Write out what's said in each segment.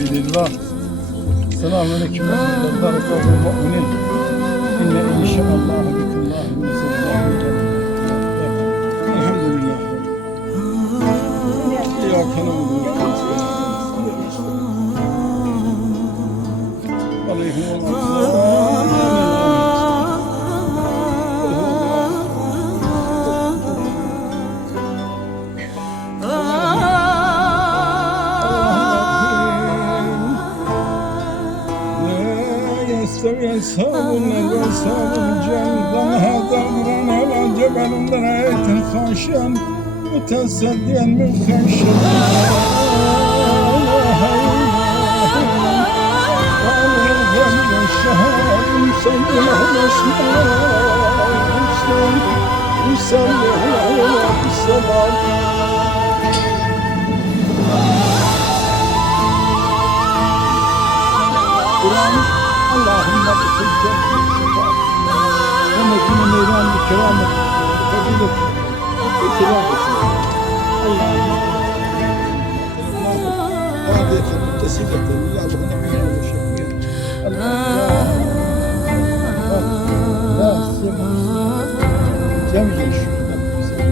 سبيل الله. السلام عليكم ورحمة الله وبركاته المؤمنين. إن شاء الله بكم الله ونزل الله الحمد لله. إياك نعبد وإياك نستعين. عليهم يسابنا ويساب الجنة هذا أمرنا على جبل رأيت خاشعا متصديا من خشية اللهم اغفر جميع الشفاعة ومكن ميدان بكرامة فضيلة بكرامة اللهم هذه متسلة لله ونبيه وشفيه لا سمع جميع الشهداء بسبب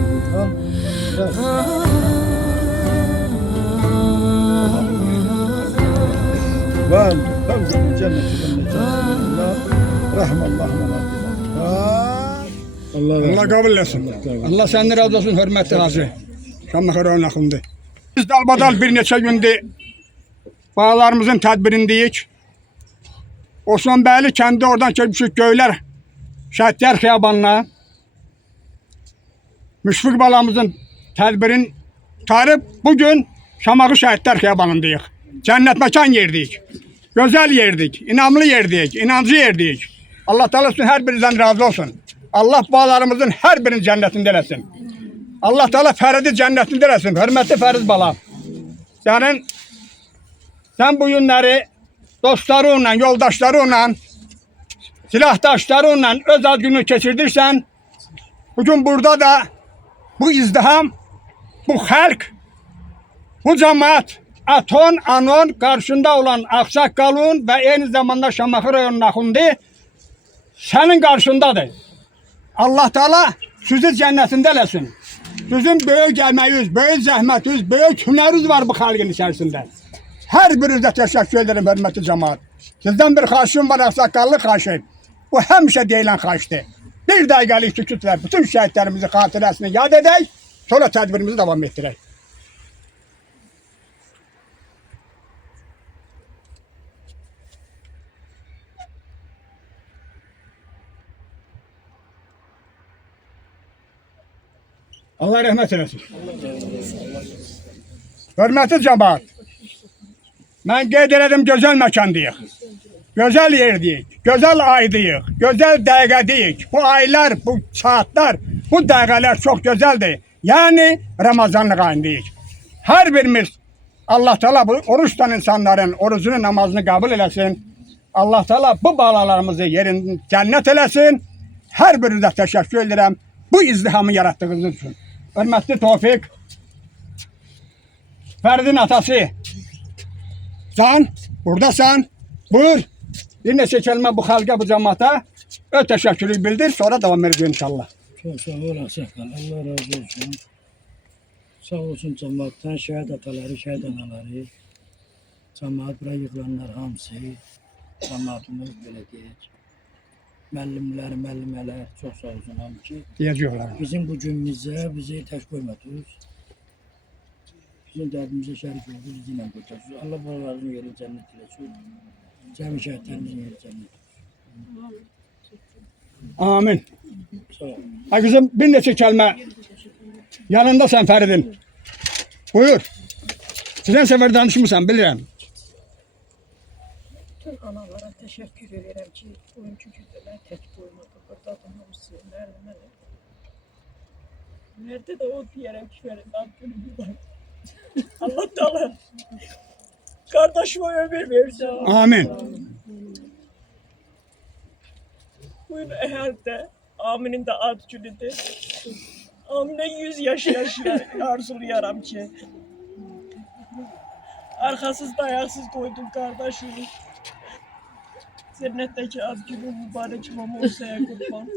الله فوز الجنة الله رحم الله Allah kabul etsin. Allah senden razı olsun hürmetli Hacı. Şamlıkırağın akımdı. Biz dalbadal bir neçə gündür bağlarımızın tədbirindəyik. Osman Bəyli kəndi oradan keçmişik Göylər Şəhidlər Xiyabanına. Müşfiq balamızın tədbirin tarif bugün Şamağı Şəhidlər Xiyabanındayıq. Cennet mekan yerdik. Güzel yerdik. İnanlı yerdik. İnancı yerdik. Allah Teala her birinizden razı olsun. Allah bağlarımızın her birinin cennetinde eləsin. Allah Teala Feridi cennetinde eləsin. Hürmetli Feriz bala. Sen bu günleri dostlarınla, yoldaşlarınla, silahdaşlarınla özel günü geçirdirsen, bugün burada da bu izdiham, bu halk, bu cemaat, Aton, Anon karşında olan Aksakalın ve aynı zamanda Şamaxı rayonunun akındı senin karşındadır. Allah Teala sizi cennetinde eləsin. Sizin büyük emeğiniz, büyük zahmetiniz, büyük hüneriniz var bu halkın içerisinde. Her birinize teşekkür ederim hürmetli cemaat. Sizden bir xahişim var, Aksakallı xahişim. Bu hemşe deyilen xahiştir. Bir dakikalık sükut ver, bütün şehitlerimizi hatıresini yad edək, sonra tedbirimizi devam ettirək. Allah rahmet eylesin. Hürmetli cemaat. Ben qeyd elədim güzel mekandayıq. Güzel yerdəyik. Güzel aydayıq. Güzel dəqiqədəyik. Bu aylar, bu saatler, bu dəqiqələr çok güzeldir. Yani Ramazanlık ayındayıq. Her birimiz Allah Teala bu oruç tutan insanların orucunu, namazını kabul eləsin. Allah Teala bu bağlarımızı yerin cennet eləsin. Her birinize teşekkür ederim. Bu izdihamı yarattığınız için. Hürmetli Tevfik, Ferdin atası, sen buradasan, buyur. Bir neçə kelime bu halka, bu cemaata teşekkürü bildir, sonra devam edeceğiz inşallah. Çok sağ olasın. Allah razı olsun. Sağ olsun cemaattan, şehit ataları, şehit anaları, cemaat buraya yıkılanlar hamısı, cemaatımız belə deyək. Müəllimlər, müəllimələr çox sağ olsun hamısı. Diyəcəklər. Bizim bu günümüzdə bizi tək qoymadınız. Bizim dərdimizə şərik oldu, bizimlə qurtarsınız. Allah balalarının yeri cənnət eləsin. Cəmi şəhidlərimizin yeri cənnət eləsin. Amin. Sağ olun. Ha kızım bir neçə kelime. Yanında sen Feridin. Buyur. Sizden sefer danışmışsan bilirim. Tüm analara teşekkür ederim ki bugünkü gündələr tək qoymadı. Burada da hamısı nerede. Nerede de o diyerek Ferid'den günü Allah Teala kardeşime ömür versin. Amin. Bugün eherde Amin'in de ad günüdür. Amin'e 100 yaş arzuluyorum ki Arkasız dayaksız koydum kardeşimi. Cennetteki az günü mübarek imam olsaya kurban.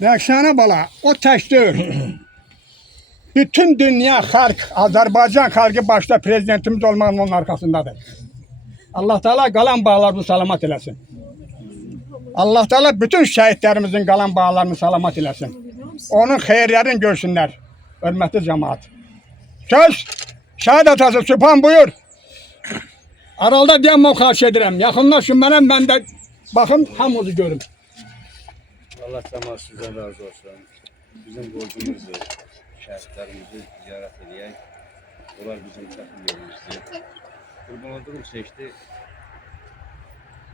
Rəksana bala, o tək deyil. Bütün dünya xalq, Azərbaycan xalqı başda prezidentimiz olmağının onun arkasındadır. Allah Teala qalan bağlarını salamat eləsin. Allah Teala bütün şəhidlərimizin qalan bağlarını salamat eləsin. Onun xeyirlərini görsünlər. Hörmətli cəmaat. Söz, şəhid atası Sübhan buyur. Aralda deyəm, o xahiş edirəm. Yaxınlaşın mənə, mən də baxın, hamınızı görüm. Allah cəmaat sizdən razı olsun. Bizim borcumuzdur. Şəhidlərimizi ziyarət edək. Onlar bizim çətin yerimizdir. Qurban olduğum seçdi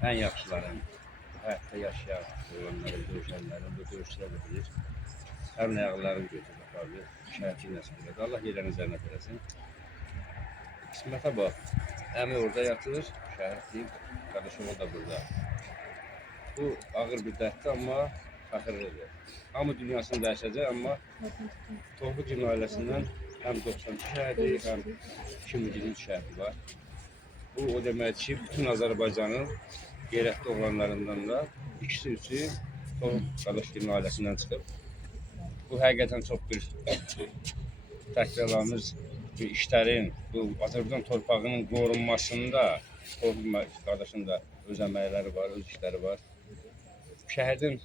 ən yaxşıların, həyatda yaşayan olanların, döyüşənlərin, bu döyüşçülər də bilir. Həm nəğələrini götürür, apardı, şəhidçi nəsib elədi. Allah yerlərini zəhmət eləsin. Qismətə bax, əmi orada yatır, şəhid deyib, qardaşım o da burada. Bu ağır bir dərddir, amma fəxirlidir. Hamı dünyasını dəyişəcək, amma Toxucun ailəsindən həm 92 şəhidi, həm 2023 şəhidi var. Bu o demək ki, bütün Azərbaycanın qeyrətli oğlanlarından da ikisi üçü Toxuc qardaşların ailəsindən çıxıb. Bu həqiqətən çox bir təkrarlanmış bir işlərin, bu Azərbaycan torpağının qorunmasında Toxuc qardaşın da öz əməkləri var, öz işləri var. Şəhidin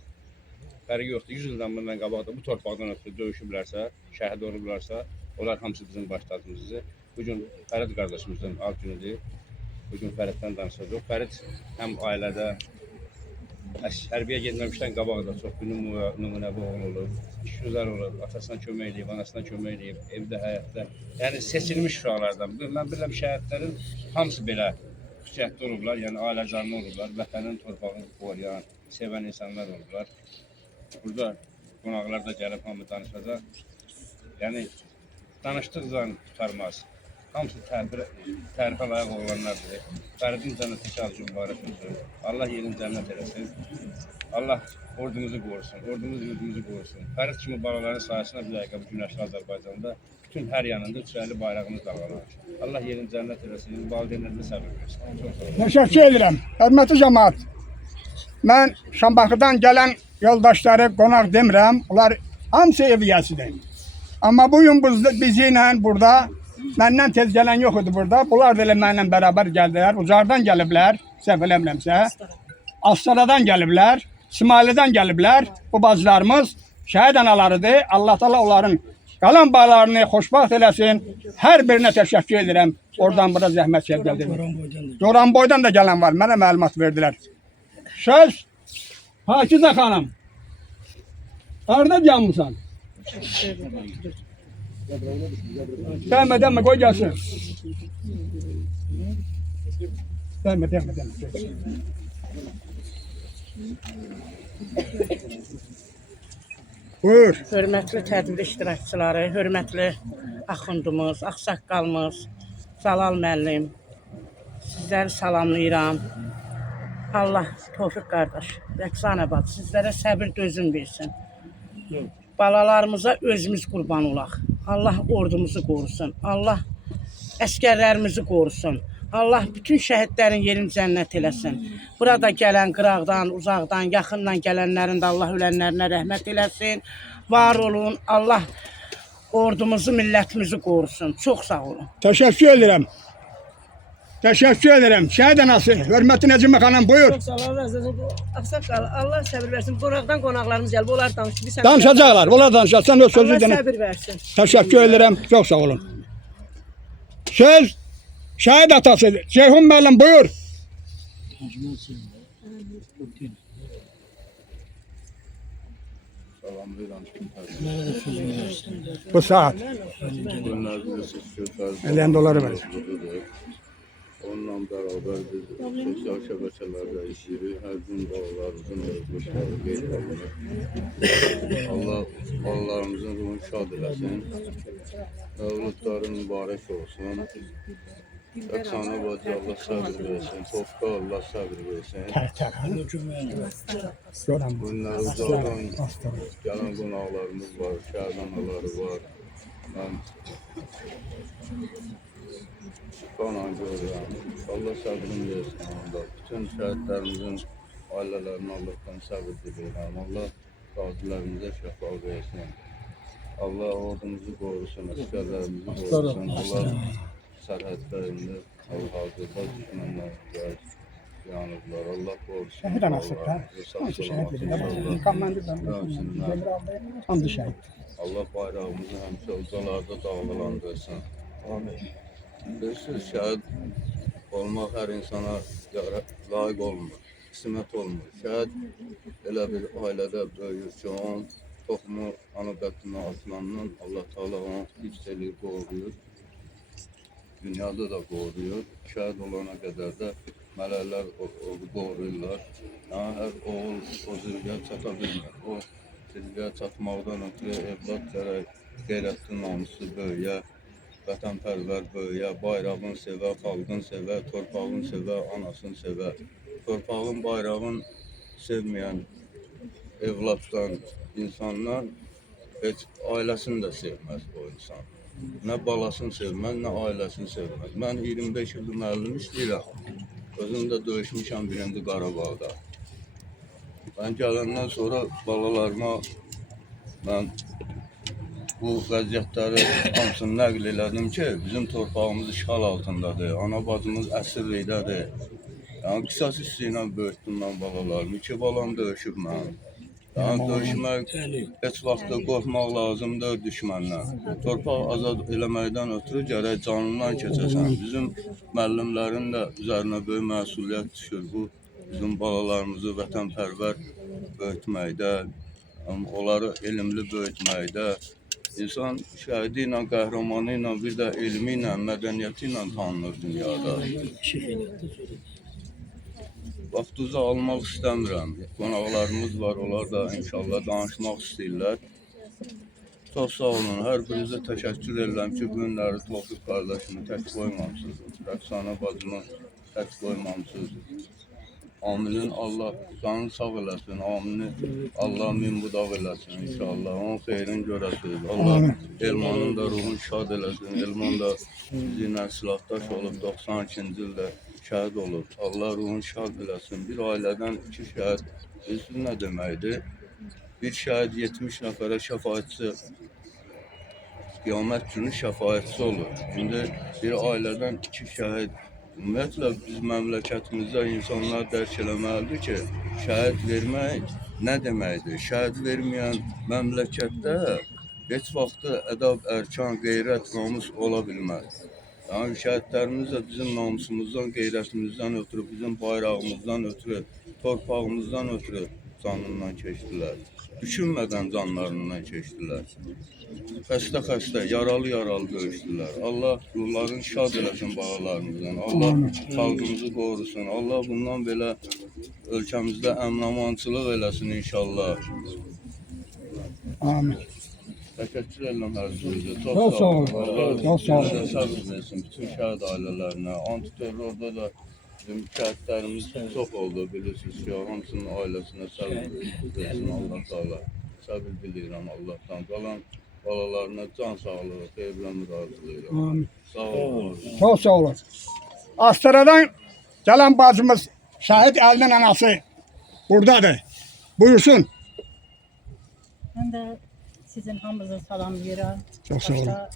fərqi yoxdur. 100 ildən bundan qabaqda bu torpaqdan ötürü döyüşüblərsə, şəhid olublarsa, onlar hamısı bizim baş tacımızdır. Bugün Fərid qardaşımızın ad günüdür. Bugün Fəriddən danışacaq. Fərid həm ailədə, hərbiyə getməmişdən qabaqda çox bir nümunəvi oğul olub, işgüzar olub, atasına kömək edib, anasına kömək edib, evdə, həyatda. Yəni seçilmiş uşaqlardan. Mən bilirəm şəhidlərin hamısı belə xüsusiyyətli olublar, yəni ailəcanlı olublar, vətənin torpağını qoruyan, sevən insanlar olublar. Burada qonaqlar da gəlib hamı danışacaq. Yəni danışdıqca tutarmaz. Hamısı tərifə layiq olanlardır. Fəridin cənnətdəki adı mübarək olsun. Allah yerini cənnət eləsin. Allah ordumuzu qorusun, ordumuz yurdumuzu qorusun. Fərid kimi balaların sayəsində bir dəqiqə bu günəşli Azərbaycanda bütün hər yanında üçrəli bayrağımız dalğalanır. Allah yerini cənnət eləsin, valideynlərində səbir versin. Çox sağ olun. Təşəkkür edirəm. Hörmətli cəmaat. Mən Şambaxıdan gələn yoldaşları qonaq demirəm. Onlar hamısı ev yəsidir. Amma bugün bizi ilə burada, məndən tez gələn yox idi burada. Bunlar da elə mənimlə bərabər gəldilər. Ucardan gəliblər, səhv eləmirəmsə. Astaradan gəliblər, İsmailidən gəliblər. Bu bacılarımız şəhid analarıdır. Allah Teala onların qalan bağlarını xoşbaxt eləsin. Hər birinə təşəkkür edirəm. Oradan bura zəhmət gəldi. Goranboydan da gələn var. Mənə məlumat verdilər. Söz, Pakizə xanım. Harada yanmısan? Deme, koy gelsin. Deme. Buyur. Hörmətli tədbir iştirakçıları, hörmətli axundumuz, ağsaqqalımız, Zalal müəllim, sizləri salamlayıram. Allah Tofiq qardaş, Rəqsanə bacı, sizlərə səbir dözüm versin. Balalarımıza özümüz qurban olaq. Allah ordumuzu qorusun. Allah əskərlərimizi qorusun. Allah bütün şəhidlərin yerini cənnət eləsin. Burada gələn qıraqdan, uzaqdan, yaxından gələnlərin də Allah ölənlərinə rəhmət eləsin. Var olun. Allah ordumuzu, millətimizi qorusun. Çox sağ olun. Təşəkkür edirəm. Təşəkkür edirəm. Şəhid anası, hörmətli Nəcimə xanım, buyur. Çox sağ olun, Ağsaqqal, Allah səbir versin. Qonaqdan qonaqlarımız gəlib, onlar danışır. Danışacaqlar, onlar danışacaq. Sən öz sözü Allah denə. səbir versin. Təşəkkür edirəm. Çox sağ olun. Söz şəhid atası Ceyhun müəllim, buyur. Bu saat. Eləyən doları verir. Onunla beraber biz sosyal şəbəkələrdə işləyirik. Hər gün bağlarımızın özgürlükləri qeyd olunur. Allah balalarımızın ruhunu şad eləsin. Mövludları mübarək olsun. Rəqsana bacı Allah səbir versin. Topqa Allah səbir versin. Tər. Görəm. Bunlar uzaqdan gələn qonaqlarımız var, şəhid anaları var. Mən qanla görürəm. Allah səbrini versin onda. Bütün şəhidlərimizin ailələrinə Allahdan səbir diləyirəm. Allah qazilərimizə şəfa versin. Allah ordumuzu qorusun, əsgərlərimizi qorusun. Allah sərhədlərində hal-hazırda düşmənlər yanıblar. Allah qorusun. Şəhid anası da. Hansı şəhid verir? Komandirdən. Hansı şəhid? Allah bayrağımızı həmişə ucalarda dalgalandırsın. Amin. Bilirsiniz, şəhid olmaq hər insana layiq olmur, qismət olmur. Şəhid elə bir ailədə böyüyür ki, onun toxumu ana bətindən asılandan Allah Teala onu hifz eləyir, qoruyur. Dünyada da qoruyur. Şəhid olana qədər də mələklər onu qoruyurlar. Yəni, hər oğul o zirvəyə çata bilmir. O zirvəyə çatmaqdan ötürü evlad gərək qeyrətli namuslu böyüyə, vətənpərvər böyüyə, bayrağını sevə, xalqını sevə, torpağını sevə, anasını sevə. Torpağın, bayrağın sevməyən evladdan, insandan heç ailəsini də sevməz o insan. Nə balasını sevməz, nə ailəsini sevməz. Mən 25 ildir müəllim işləyirəm. Özüm də döyüşmüşəm birinci Qarabağda. Mən gələndən sonra balalarıma mən bu vəziyyətləri hamısını nəql elədim ki, bizim torpağımız işğal altındadır, ana bacımız əsirlikdədir. Yəni, qisas hissi ilə böyütdüm mən balalarımı. 2 balam döyüşüb mən. Yəni, döyüşmək heç vaxtda qorxmaq lazımdır düşməndən. Torpaq azad eləməkdən ötürü gərək canından keçəsən. Bizim müəllimlərin də üzərinə böyük məsuliyyət düşür bu. Bizim balalarımızı vətənpərvər böyütməkdə, onları elmli böyütməkdə. İnsan şəhidi ilə, qəhrəmanı ilə, bir də elmi ilə, mədəniyyəti ilə tanınır dünyada. Vaxtınızı almaq istəmirəm. Qonaqlarımız var, onlar da inşallah danışmaq istəyirlər. Çox sağ olun, hər birinizə təşəkkür edirəm ki, bu günləri Tofiq qardaşımı tək qoymamışsınız. Rəqsana bacımı tək qoymamışsınız. Aminin Allah canını sağ eləsin, amini Allah min budaq eləsin inşallah. Onun xeyrini görəsiniz. Allah Elmanın da ruhunu şad eləsin. Elman da bizimlə silahdaş olub 92-ci ildə şəhid olub. Allah ruhunu şad eləsin. Bir ailədən 2 şəhid, bilirsiniz nə deməkdir? Bir şəhid 70 nəfərə şəfaətçi, qiyamət günü şəfaətçi olur. Şimdi bir ailədən 2 şəhid, ümumiyyətlə biz məmləkətimizdə insanlar dərk eləməlidir ki, şəhid vermək nə deməkdir? Şəhid verməyən məmləkətdə heç vaxtı ədab, ərkan, qeyrət, namus ola bilməz. Yəni, şəhidlərimiz də bizim namusumuzdan, qeyrətimizdən ötürü, bizim bayrağımızdan ötürü, torpağımızdan ötürü canından keçdilər. Düşünmədən canlarından keçdilər. Xəstə-xəstə, yaralı-yaralı döyüşdülər. Allah ruhlarını şad eləsin balalarımızdan. Allah xalqımızı qorusun. Allah bundan belə ölkəmizdə əmin-amançılıq eləsin inşallah. Amin. Təşəkkür edirəm hər birinizə. Çox sağ olun. Çox sağ olun. Allah səbir versin bütün şəhid ailələrinə. Antiterrorda da bizim şəhidlərimiz çox oldu, bilirsiniz ki, hamısının ailəsinə səbir versin Allah Teala. Səbir diləyirəm Allahdan. Qalan balalarına can sağlığı, xeyirlə müraciət Amin. Sağ olun. Çox sağ olun. Astaradan gələn bacımız şəhid Əlinin anası buradadır. Buyursun. Mən də sizin hamınızı salamlayıram. Çox sağ olun. Başta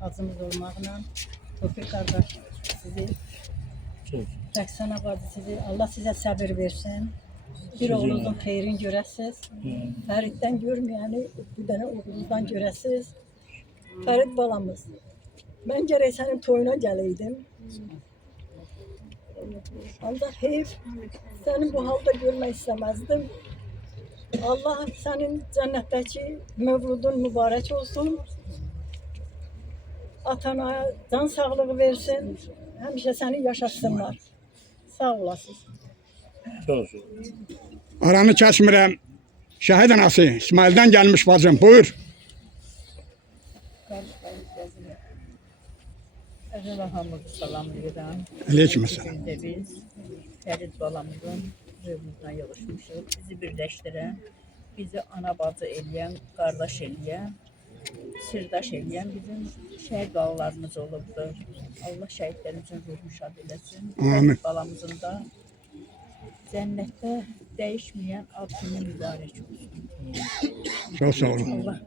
hacımız olmaqla. Tofiq qardaş sizi, Rəqsana bacı sizi, Allah sizə səbir versin. Bir oğlunuzun xeyrini görəsiz. Fəriddən görməyəni bir dənə oğlunuzdan görəsiz. Fərid balamız, mən gərək sənin toyuna gələydim. Ancaq heyf, sənin bu halda görmək istəməzdim. Allah sənin cənnətdəki mövludun mübarək olsun. Atana can sağlığı versin. Həmişə səni yaşasınlar. Sağ olasınız. Aranı kəsmirəm. Şəhid anası İsmaildən gəlmiş bacım. Buyur. Əvvəla hamınızı salamlayıram. Aleykümselam. Bugün də biz Fərid balamızın rövmüzdən yığışmışıq. Bizi birləşdirən, bizi ana bacı eləyən, qardaş eləyən, sirdaş eləyən bizim şəhid balalarımız olubdur. Allah şəhidlərimizin ruhunu şad eləsin. Amin. Fərid balamızın da cənnətdə dəyişməyən ad günü mübarək olsun. Çok sağ olun. Allah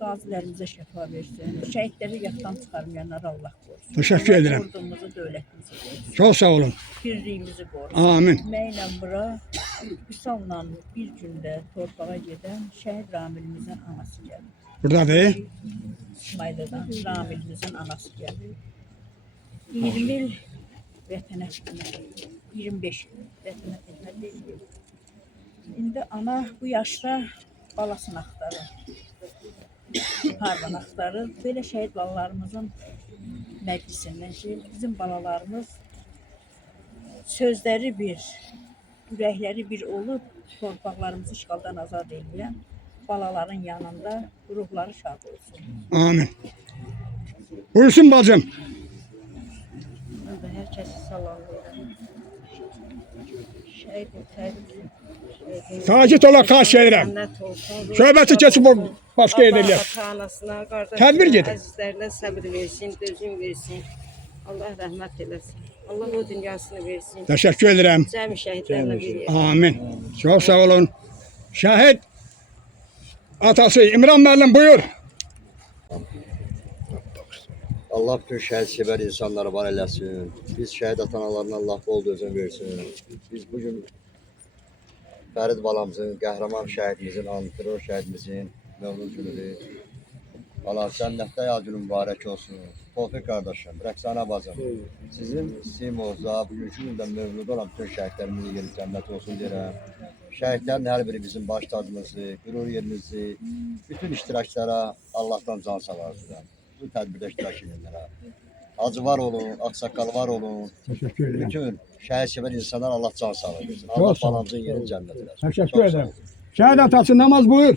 qazilərimizə şəfa versin. Şəhidləri yaddan çıxarmayanlara Allah qorusun. Teşekkür ederim. Ordumuzu, dövlətimizi qorusun. Çok sağ olun. Birliyimizi qorusun. Amin. Mənlə bura Vüsal'la bir gündə torpağa gedən şəhid Ramilimizin anası gəlir. Burada değil. İsmailədən Ramilimizin anası gəlir. 20 il vətənə xidmət, 25 il vətənə xidmət edir. İndi ana bu yaşda balasını axtarır. Hardan axtarır. Belə şəhid balalarımızın məclisindən ki, bizim balalarımız sözləri bir, ürəkləri bir olub, torpaqlarımızı işğaldan azad edən balaların yanında ruhları şad olsun. Amin. Buyursun bacım. Mən də hər kəsi salamlayıram. Şəhid Sakit ola kaç şeyirəm. Cənnət olsun. Söhbəti keçib o başqa yerdə eləyək. Ata-anasına, qardaşlarına, Tədbir gedin. əzizlərinə səbir versin, dözüm versin. Allah rəhmət eləsin. Allah o dünyasını versin. Teşekkür ederim. Cəmi şəhidlərinə bir Amin. Çok sağ olun. Şahit atası İmran Müəllim buyur. Allah bütün şəhid sevər insanları var eləsin. Biz şəhid ata-analarına Allah bol dözüm versin. Biz bugün Fərid balamızın, qəhrəman şəhidimizin, antiterror şəhidimizin mövlud günüdür. Allah cənnətdə yad günü mübarək olsun. Tofiq qardaşım, Rəqsana bacım, sizin simozda bugünkü gündə mövlud olan bütün şəhidlərimizin yeri cənnət olsun deyirəm. Şəhidlərin hər biri bizim baş tacımızı, qürur yerimizi, bütün iştirakçılara Allah'tan can sağlarsın. Bu tədbirdə iştirak edənlərə. Hacı var olun, ağsaqqal var olun. Teşekkür ederim. Bütün şəhid sevən insanlar Allah can sağlığı versin. Çok Allah sağ ol. balamızın yerini cənnət eləsin. Teşekkür Çok sağ ederim. olun. Şahit atası namaz buyur.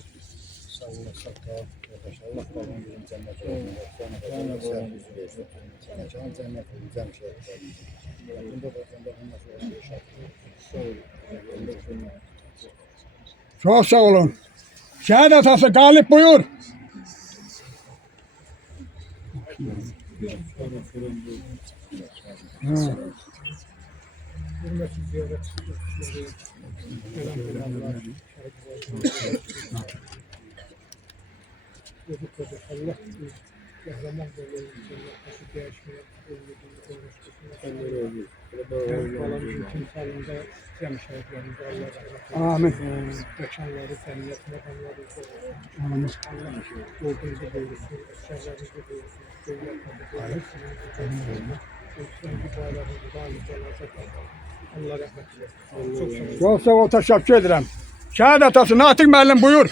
Allah babanın yerini cennet olsun. Cennet olsun. Cennet olsun. Bunda da Çok sağ olun. Şahit atası Galip buyur. Ha. Amin. Mekanları cennet, mekanları Amin. yolumuzu buyursun, şerlerimizi buyursun, devletimizi Allah rahmet eylesin. Çok sağ ol, teşekkür ederim. Şahit atası Natik Müəllim buyur.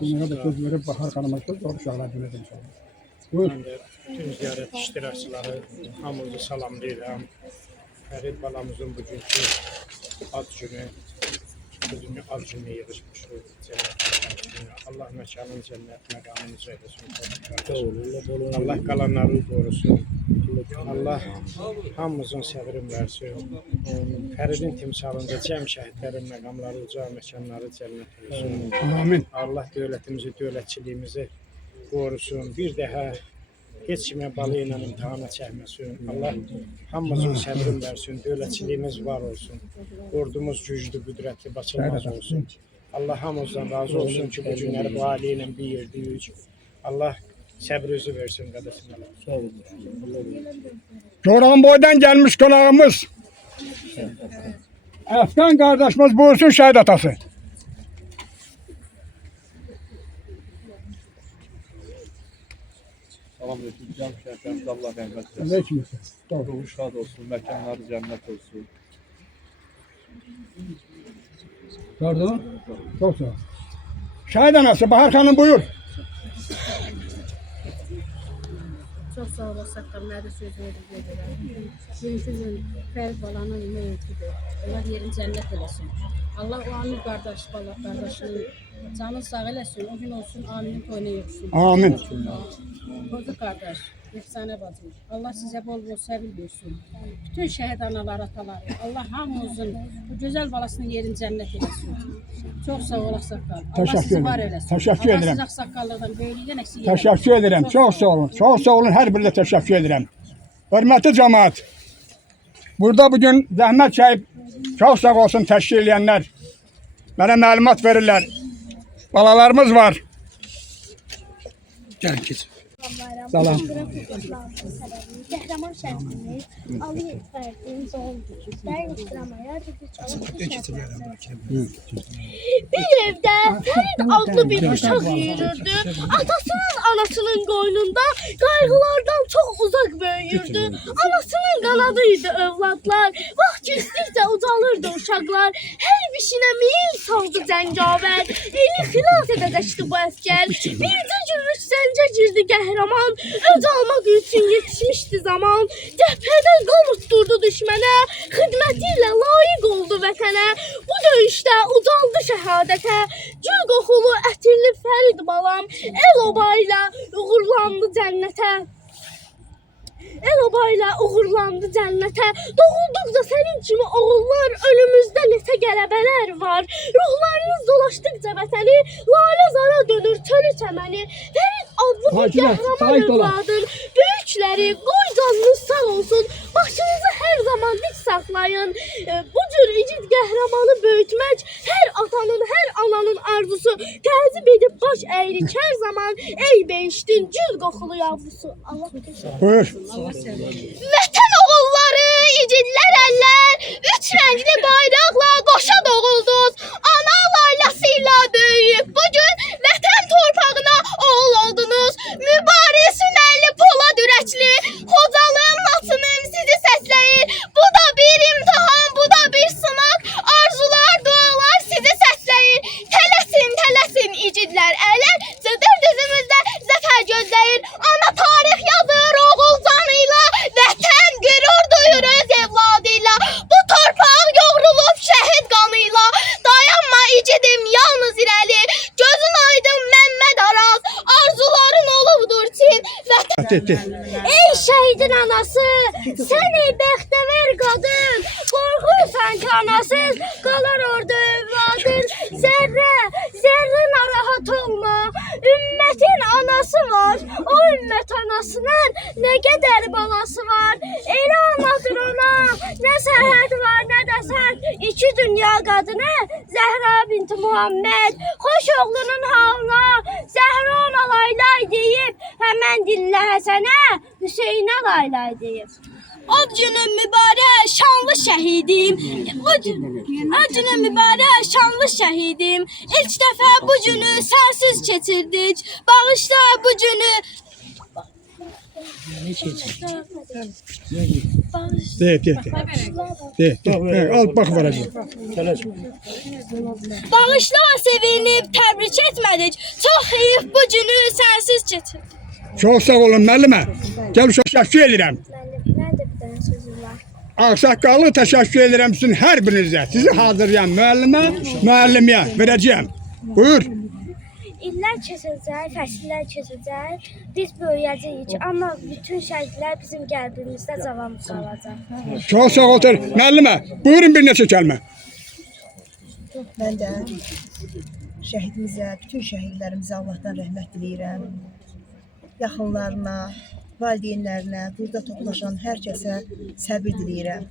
Bunlara da söz verip Bahar Hanım'a söz doğru şahlar dinledim. Buyur. Ben de tüm ziyaret iştirakçıları hamınızı salamlayıram. Fərid balamızın bugünkü ad günü, bugün ad günü yığışmışıq. Allah məkanın cənnət məqamını eylesin. Allah qalanları qorusun. Allah hamımızın səbrin versin. Fəridin timsalında cəm şəhidlərin məqamları, uca məkanları cənnət olsun. Amin. Allah dövlətimizi, dövlətçiliyimizi qorusun. Bir daha heç kimə balı ilə imtihana çəkməsin. Allah hamımızın səbrin versin. Dövlətçiliyimiz var olsun. Ordumuz güclü, qüdrətli, başılmaz olsun. Allah hamımızdan razı olsun ki, bu günləri bu ailə ilə bir yerdəyik. Allah səbrinizi versin qardaşım. Sağ olun. Çoran boydan gelmiş konağımız. Efkan kardeşimiz buyursun şahit atası. Salamünaleyküm. Cəm şəhidlərimizə Allah rəhmət eləsin. Aleyküm. Ruhu şad olsun, məkanları cənnət olsun. Pardon. Çok sağ ol. Şahit anası Bahar Hanım buyur. Çox sağ olasaq da mənə də sözünü verirəm. Birinci gün Fərid balanın meyitidir. Allah yerin cənnət eləsin. Allah o Amir qardaşının canını sağ eləsin. O gün olsun Amir'in toyuna yığsın. Amin. Qozu qardaş, efsanə bacım. Allah sizə bol-bol səbir versin. Bütün şəhid analar, ataları. Allah hamımızın bu gözəl balasının yerin cənnət eləsin. Çox sağ olasaq da. Allah sizi var eləsin. Təşəkkür Allah edirəm. siz ağsaqqallıqdan, böyüklükdən əksik eləsin. Təşəkkür edirəm. Çox sağ olun. Çox sağ olun. Hər birinizə təşəkkür edirəm. Hörmətli cəmaət. Burada bugün zəhmət çəkib çox sağ olsun təşkil edənlər. Mənə məlumat verirlər. Balalarımız var. Gəl keç. Salam. Qəhrəman şəhidimiz Ali Fərdin doğumdur. Dərin ixtiramaya bir evdə Fərid adlı bir uşaq yürürdü. Atasının anasının qoynunda qayğılardan çox uzaq böyüyürdü. Anasının qanadıydı övladlar. Vaxt keçdikcə ucalırdı uşaqlar. Hər bişinə meyil saldı cəngavər. Eli xilas edəcəkdi bu əskər. Bircə günlük zəncə girdi qəhrəman. Öz almaq üçün yetişmişdi zaman. Cəbhədən qan utdurdu düşmənə. Xidməti ilə layiq oldu vətənə. Bu döyüşdə ucaldı şəhadətə. Gül qoxulu ətirli Fərid balam el obayla uğurlandı cənnətə. El obayla uğurlandı cənnətə. Doğulduqca sənin kimi oğullar, önümüzdə neçə qələbələr var. Ruhlarınız dolaşdıqca vətəni, lalə zara dönür çölü çəməni. Fərid adlı bir qəhrəman övladın böyükləri, qoy canınız sağ olsun. Başınızı hər zaman dik saxlayın. Bu cür igid qəhrəmanı böyütmək hər atanın, hər ananın arzusu. Təzib edib baş əyirik hər zaman. Ey beşdin, gül qoxulu yavrusu. Allah Buyur. Vətən oğulları, igidlər əllər, üç rəngli bayraqla qoşa doğuldunuz. Ana laylasıyla böyüyüb bugün vətən torpağına oğul oldunuz. Mübarizin əlli polad ürəkli, Xocalığın atınım sizi səsləyir. Bu da bir imtihan, bu da bir sınaq, arzular, dualar sizi səsləyir. Tələsin, tələsin igidlər əllər, cıdır düzümüzdə zəfər gözləyir. Ana tarix yazır oğul canıyla, vətən qürur duyur öz evladıyla. Bu torpaq yoğrulub şəhid qanıyla. Dayanma igidim yalnız irəli, gözün aydın Məmməd Araz, arzuların olubdur Çin. Ey şəhidin anası, sən ey bəxtəvər qadın, qorxursan ki anasız qalar orada övladın. Zərrə narahat olma, ümmətin anası var, o ümmət anasının nə qədər balası var. Elə anadır ona, nə səhət var, nə də sən, iki dünya qadını, Zəhra binti Muhammed, xoş oğlunun halına, Zəhra ona laylay deyib, həmən dillə Həsənə, Hüseynə laylay deyib. O günün mübarək şanlı şəhidim, o günün mübarək şanlı şəhidim, ilk dəfə bu günü sənsiz keçirdik, bağışla bu günü. Al bak varacağım. Bağışla sevinib təbrik etmədik, çox heyif bu günü sənsiz keçirdik. Çox sağ olun müəllimə. Gəl uşaq təşəkkür edirəm. Mən də bir dənə sözüm var. Ağsaqqallı təşəkkür edirəm sizin hər birinizə. Sizi hazırlayan müəllimə verəcəyəm. Buyur. İllər keçəcək, fəsillər keçəcək, biz böyüyəcəyik, amma bütün şəhidlər bizim qəlbimizdə cavan qalacaq. Çox sağ ol müəllimə. Buyurun bir neçə kəlmə. Mən də şəhidimizə, bütün şəhidlərimizə Allahdan rəhmət diləyirəm. Yaxınlarına, valideynlərinə, burada toplaşan hər kəsə səbir diləyirəm.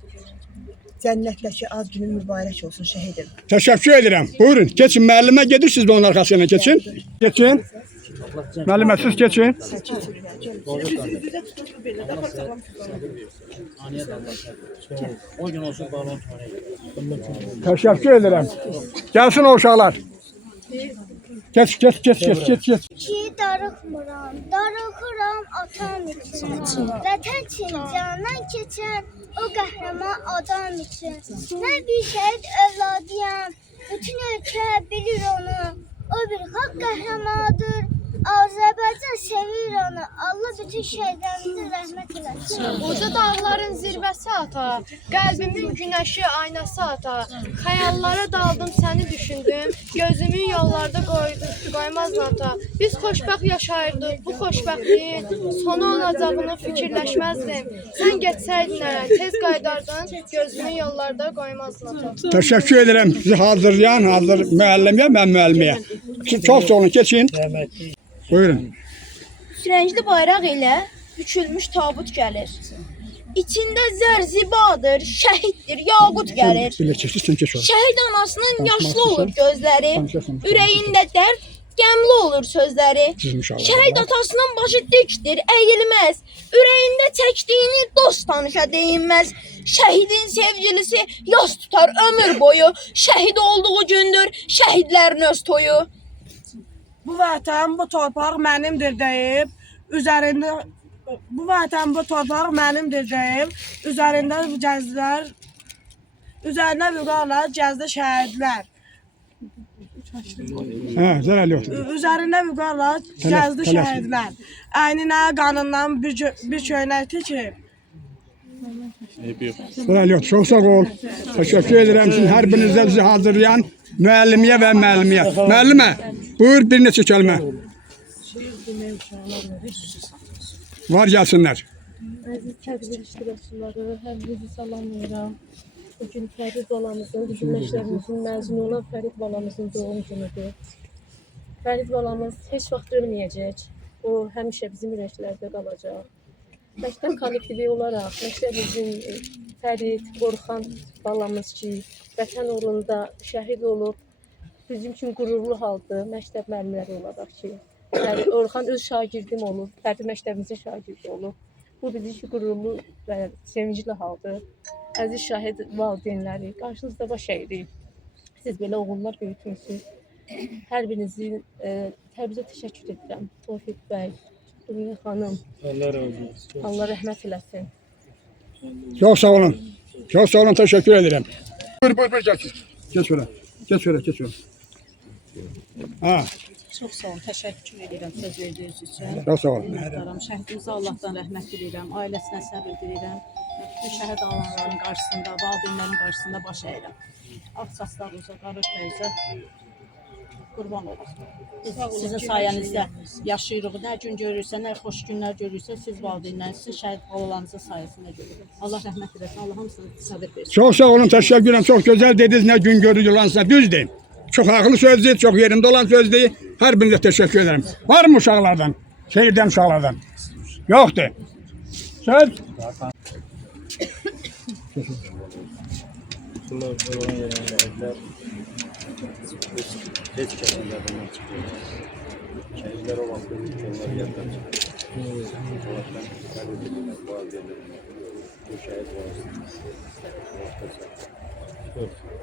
Cənnətləki ad günün mübarək olsun şəhidim. Təşəkkür edirəm. Buyurun, keçin müəllimə gedirsiniz onun arxasına keçin. Keçin. Müəllimə siz keçin. Təşəkkür edirəm. Gəlsin o uşaqlar. Geç. Ki darıxmıram, darıxıram atam üçün. Vətən üçün candan keçən o qəhrəman adam üçün. Mən bir şəhid övladıyam, bütün ölkə bilir onu. O bir xalq qəhrəmanıdır, Azərbaycan sevir onu. Allah bütün şəhidlərimizə rəhmət eləsin. Uca dağların zirvəsi ata, qəlbimin günəşi aynası ata. Xəyallara daldım, səni düşündüm, gözümün yollarda qoymaz ata. Biz xoşbəxt yaşayırdıq, bu xoşbəxtliyin sonu olacağını fikirləşməzdim. Sən geçsəydin ərə, tez qaydardın, gözümün yollarda qoymazdın ata. Teşekkür ederim sizi hazırlayan, müəllimə, mən müəlliməyə. Siz çok sağ olun, geçin. Buyurun. Rəngli bayraq ilə bükülmüş tabut gəlir. İçində zərzibadır, şəhiddir, yaqut gəlir. Şəhid anasının yaşlı olur gözləri, ürəyində dərd, qəmli olur sözləri. Şəhid atasının başı dikdir, əyilməz, ürəyində çəkdiyini dost tanışa deyinməz. Şəhidin sevgilisi yas tutar ömür boyu, şəhid olduğu gündür şəhidlərin öz toyu. Bu vətən, bu torpaq mənimdir deyib, bu vətən, bu torpaq mənimdir deyib, üzərində vüqarlar gəzdi şəhidlər. Zərəli yoxdur. Üzərində vüqarlar gəzdi şəhidlər. Əyninə qanından bir köynək tikib. Zərəli yoxdur, çok sağ ol. Teşekkür ederim sizin hər birinizdə bizi hazırlayan müəllimiyə və müəlliməyə. Müəllimə, buyur bir neçə kəlmə. Var gəlsinlər. Əziz tədbir iştirakçıları, hər bizi salamlayıram. Bugün Fərid balamızın, bizim məktəbimizin məzunu olan Fərid balamızın doğum günüdür. Fərid balamız heç vaxt ölməyəcək. O həmişə bizim ürəklərdə qalacaq. Məktəb kollektivi olaraq məktəbimizin Fərid, Orxan balamız ki, vətən uğrunda şəhid olub, bizim üçün qürurlu haldır, məktəb müəllimləri olaraq ki, Orxan öz şagirdim olub, Fərid məktəbimizin şagirdi olub. Bu bizim üçün qürurlu və sevincli haldır. Əziz şəhid valideynləri, qarşınızda baş əyirik. Siz belə oğullar böyütmüsünüz. Hər birinizin təbrizə təşəkkür edirəm. Tofiq bəy, Dünya xanım. Allah rəhmət eləsin. Çok sağ olun. Çok sağ olun, teşekkür ederim. Buyur, geç. Geç şöyle. Geç şöyle. Ha. Çox sağ olun, təşəkkür edirəm söz verdiyiniz üçün. Çok sağ olun. Şəhidimizə Allahdan rəhmət diləyirəm, ailəsinə səbir diləyirəm. Bütün şəhid alanların qarşısında, valideynlərin qarşısında baş əyirəm. Ağsaçlarınıza, qarışməyizə qurban olun. Biz sizin sayənizdə yaşayırıq. Nə gün görürsə, nə xoş günlər görürsə, siz valideynlərinizin, şəhid balalarınızın sayəsində görürük. Allah rəhmət eləsin, Allah hamısına səbir versin. Çok sağ olun, teşekkür ederim. Çok güzel dediniz, ne gün görüyorlarsa düz deyin. Çok haklı sözdü, çok yerinde olan sözdü. Her birinize teşekkür ederim. Var mı uşaklardan? Şehirden uşaklardan? Yoktu. Söz. Şehitler olan onları yerden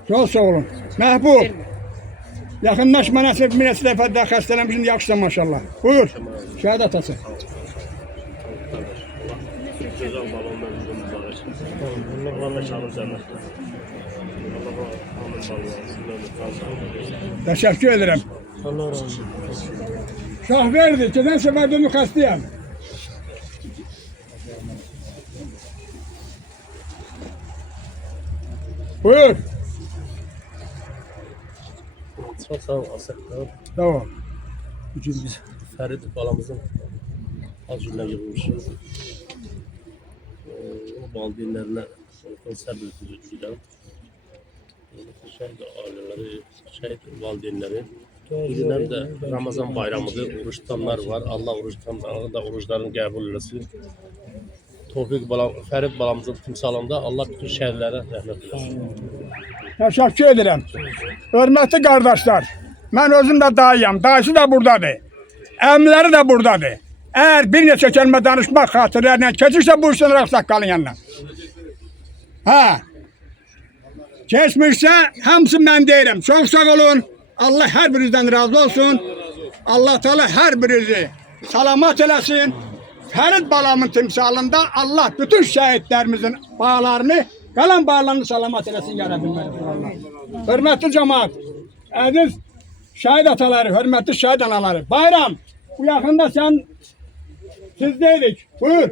Çok sağ olun. Mehbub. Yakınlaşma nasip minesi defa daha xəstələmişsin, yaxşısan maşallah. Buyur. Şəhid atası. Gözəl balonlarımızın mübarək. Allah şanı cənnətdə. Allah hamın balonlarımızın Teşekkür ederim. Allah razı olsun. Şah verdi. Geçen sefer de xəstəyəm. Buyur. Çok sağ ol Asaklar. Tamam. Fərid balamızın az günlər yığılmışız. O valideynlərinə səbir diləyirəm. Şəhid ailələri, şəhid valideynləri. Bugün həm də Ramazan bayramıdır, oruç tutanlar var. Allah oruç tutanların da oruçlarını qəbul eləsin. Tofiq balam, Fərid balamızın timsalında Allah bütün şəhidlərə rəhmət eləsin. Teşekkür ederim. Hörmətli qardaşlar, mən özüm də dayıyam, dayısı da buradadır. Əmləri də buradadır. Əgər bir neçə kəlmə danışmaq xatirlərlə keçirsə, buyursunlar ağsaqqalın yanına. Ha. Keçmirsə, hamısı mən deyirəm. Çox sağ olun. Allah hər birinizdən razı olsun. Allah Teala hər birinizi salamat eləsin. Fərid balamın timsalında Allah bütün şəhidlərimizin bağlarını, qalan bağlarını salamat eləsin, yarabilməlidir. Hörmətli cəmaat, əziz şəhid ataları, hörmətli şəhid anaları, bayram Bu yakında sen sizdeydik. Buyur.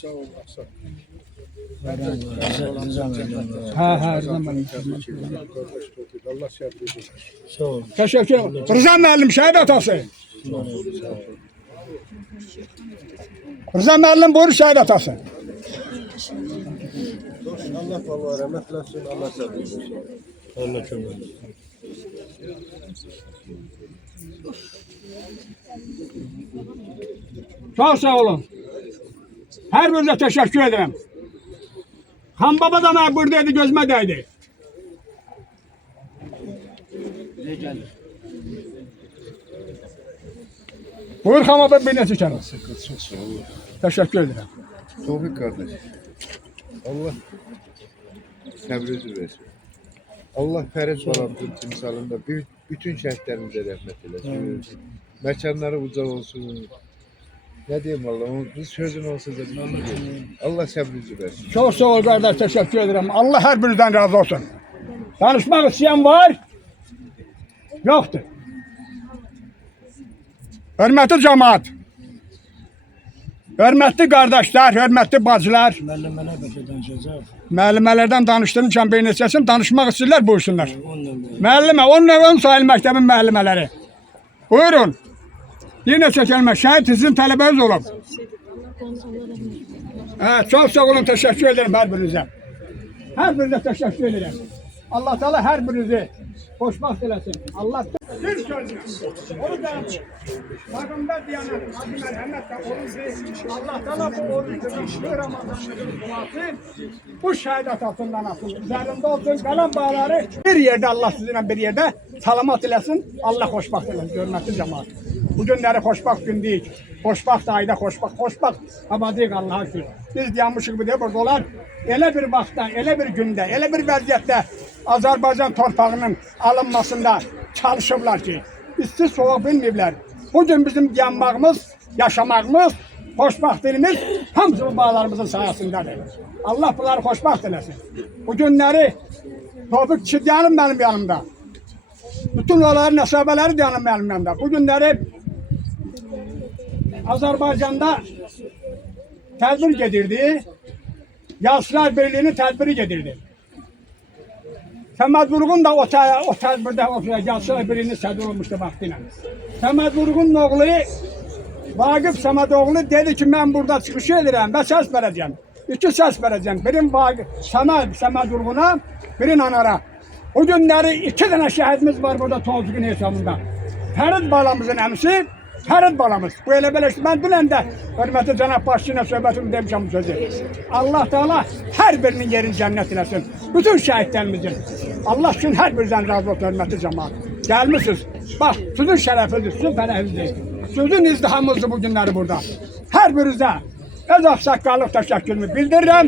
Sağ ol. Sağ ol. Her zaman. Allah şeref versin. Sağ ol. Teşekkür ederim. Rıza müəllim şəhid atası. Rıza müəllim buyur şəhid atası. Allah vallahi rahmet eylesin. Allah şeref versin. Allah kömür. Çok sağ olun. Her birine teşekkür ederim. Han baba da bana buradaydı, gözüme değdi. Buyur Han baba, bir ne çekerim. Çok sağ ol. Teşekkür ederim. Tevfik kardeş. Allah səbrinizi versin. Allah Fəriz balamızın timsalında bütün şəhidlərimizə rəhmət eləsin. Məkanları uca olsun. Ne diyeyim Allah, bir sözün olsa da Allah səbrinizi versin. Çok sağ ol kardeş, teşekkür ederim. Allah her birinizden razı olsun. Danışmak isteyen var, yoktur. Hürmetli cemaat, hürmetli kardeşler, hürmetli bacılar, Müəllimələr bəlkə danışacaq. müəllimələrdən danışdığım için bir neçəsin, danışmaq istəyirlər, buyursunlar. Onunla Müəllimə, onun sahil məktəbin müəllimələri. Buyurun. Bir neçə kəlmə, şəhid sizin tələbəniz olub. Çok sağ olun, teşekkür ederim her birinize. Her birinize teşekkür ederim. Allah Teala her birinizi hoşbaht eylesin. Allah bir sözü. Onu da Peygamber diyanet, Hacı Merhamet de orucu. Allah Teala bu orucunun, bu Ramazan'ın duası bu şehadet altından asıl. Üzerinde olsun kalan bağları bir yerde Allah sizinle bir yerde salamat eylesin. Allah hoşbaht eylesin. Hürmetli cemaat. Bu günleri hoşbaht gün değil. Hoşbaht ayda hoşbaht abadiyik Allah'a şükür. Biz diyanmışık bir de burada olar. Elə bir vaxtda, elə bir gündə, elə bir vəziyyətdə Azərbaycan torpağının alınmasında çalışıblar ki, isti soğuk bilməyiblər. Bugün bizim yanmağımız, yaşamağımız, xoşbaxtlığımız hamısı bu bağlarımızın sayəsindədir. Allah bunları xoşbaxt eləsin. Bu günləri Topik Çidyanım benim yanımda. Bütün onların nəsabələri yanım benim yanımda. Bu günləri Azərbaycanda tədbir gedirdi. Yazıçılar Birliği'nin tədbiri gedirdi. Səməd Vurğun da o tədbirdə Yazıçılar Birliği'nin sədri olmuşdu vaxtıyla. Səməd Vurğun'un oğlu Vaqif Səmədoğlu dedi ki, mən burada çıxış edirəm və səs verəcəm. İki səs verəcəm. Birin Səməd Vurğun'a, birin Anara. O günləri iki dənə şəhidimiz var burada Tolcuqun hesabında. Fərid balamızın əmsi, Fərid balamız. Bu elə belə işte. Ben dünən də hörmətli cənab başçıyla söhbətimi demişəm bu sözü. Allah Teala her birinin yerini cennet eləsin. Bütün şəhidlərimizin. Allah üçün her birinizden razı olsun hörmətli cemaat. Gəlmişsiniz. Bak sizin şərəfinizdir, sizin fərəhinizdir. Sizin izdihamınızdır bu günləri burada. Her birinizə öz ağsaqqallıq təşəkkürümü bildirirəm.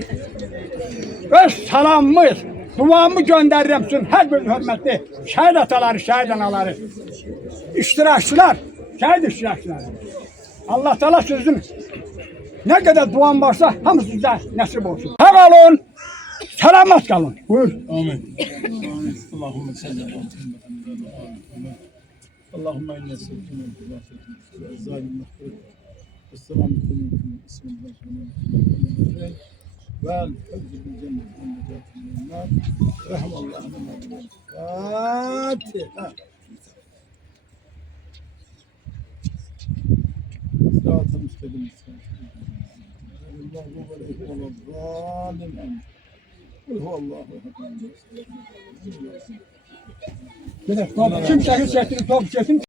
Öz salamımı, duamı göndərirəm sizin her bir hörmətli şəhid ataları, şəhid anaları, iştirakçılar. Şəhid iştirakçıları. Allah Teala sözün ne kadar duan varsa hamısı size nasip olsun. Sağ olun, selamat kalın. Buyur. Amin. Allahümme salli ala Allahümme inne seyyidina ve zalim mahfuz. Esselamu aleyküm. Bismillahirrahmanirrahim. Vel fevzi bil cennetin necatin minnar. Rahmallahü Fatiha. Sırat-ı müstakim. Allahu ve Aleyhi Kul huvallahu ehad. Kim şehit çektiğini top çekin.